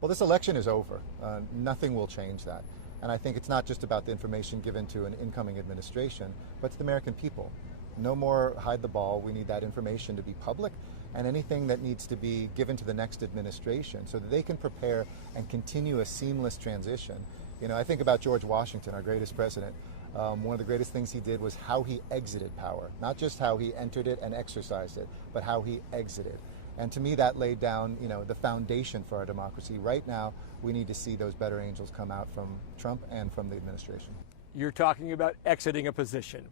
Well, this election is over. Nothing will change that. And I think it's not just about the information given to an incoming administration, but to the American people. No more hide the ball. We need that information to be public, and anything that needs to be given to the next administration so that they can prepare and continue a seamless transition. You know, I think about George Washington, our greatest president. One of the greatest things he did was how he exited power. Not just how he entered it and exercised it, but how he exited. And to me, that laid down, the foundation for our democracy. Right now, we need to see those better angels come out from Trump and from the administration. You're talking about exiting a position.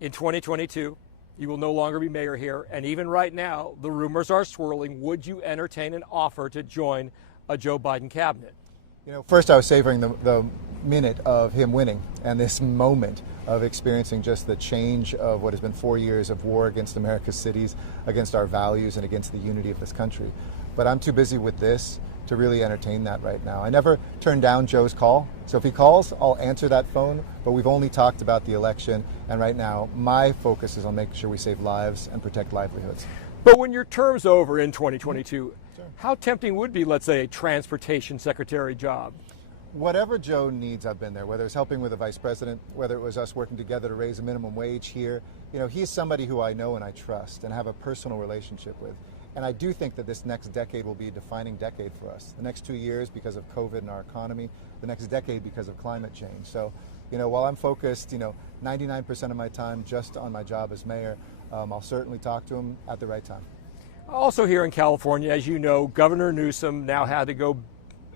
In 2022, you will no longer be mayor here, and even right now, the rumors are swirling. Would you entertain an offer to join a Joe Biden cabinet? First I was savoring the minute of him winning and this moment of experiencing just the change of what has been 4 years of war against America's cities, against our values, and against the unity of this country. But I'm too busy with this to really entertain that right now. I never turned down Joe's call. So if he calls, I'll answer that phone, but we've only talked about the election, and right now my focus is on making sure we save lives and protect livelihoods. But when your term's over in 2022, how tempting would be, let's say, a transportation secretary job? Whatever Joe needs, I've been there, whether it's helping with the vice president, whether it was us working together to raise a minimum wage here. He's somebody who I know and I trust and have a personal relationship with. And I do think that this next decade will be a defining decade for us. The next 2 years because of COVID and our economy, the next decade because of climate change. So, while I'm focused, 99% of my time just on my job as mayor, I'll certainly talk to him at the right time. Also here in California, as you know, Governor Newsom now had to go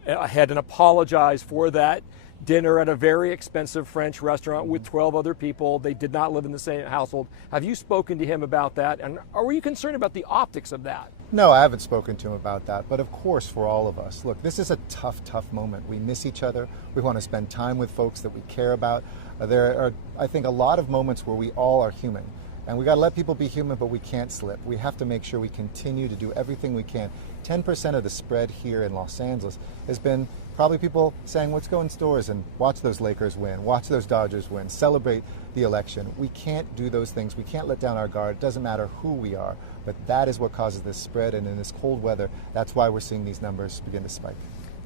ahead and apologize for that dinner at a very expensive French restaurant with 12 other people. They did not live in the same household. Have you spoken to him about that? And are you concerned about the optics of that? No, I haven't spoken to him about that. But of course, for all of us, look, this is a tough moment. We miss each other. We want to spend time with folks that we care about. There are, I think, a lot of moments where we all are human. And we got to let people be human, but we can't slip. We have to make sure we continue to do everything we can. 10% of the spread here in Los Angeles has been probably people saying, let's go in stores and watch those Lakers win, watch those Dodgers win, celebrate the election. We can't do those things. We can't let down our guard. It doesn't matter who we are, but that is what causes this spread. And in this cold weather, that's why we're seeing these numbers begin to spike.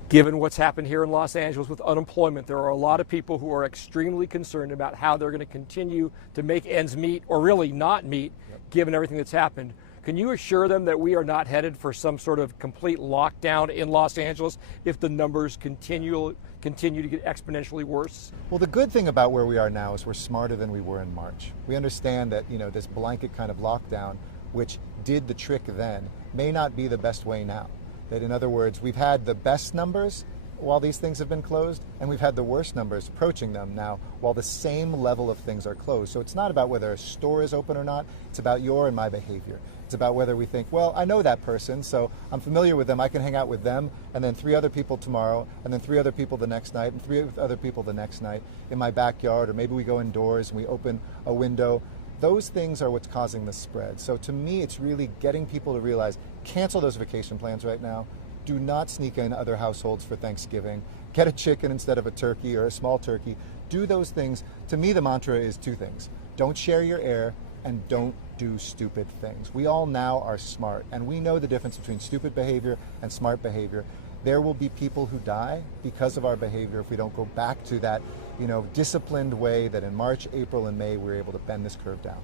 Given what's happened here in Los Angeles with unemployment, there are a lot of people who are extremely concerned about how they're going to continue to make ends meet, or really not meet, given everything that's happened. Can you assure them that we are not headed for some sort of complete lockdown in Los Angeles if the numbers continue to get exponentially worse? Well, the good thing about where we are now is we're smarter than we were in March. We understand that, this blanket kind of lockdown, which did the trick then, may not be the best way now. That, in other words, we've had the best numbers while these things have been closed, and we've had the worst numbers approaching them now while the same level of things are closed. So it's not about whether a store is open or not, it's about your and my behavior. It's about whether we think, well, I know that person, so I'm familiar with them, I can hang out with them, and then 3 other people tomorrow, and then 3 other people the next night, and 3 other people the next night in my backyard, or maybe we go indoors and we open a window. Those things are what's causing the spread. So to me, it's really getting people to realize, cancel those vacation plans right now. Do not sneak in other households for Thanksgiving. Get a chicken instead of a turkey or a small turkey. Do those things. To me, the mantra is 2 things. Don't share your air and don't do stupid things. We all now are smart, and we know the difference between stupid behavior and smart behavior. There will be people who die because of our behavior if we don't go back to that, disciplined way that in March, April, and May we were able to bend this curve down.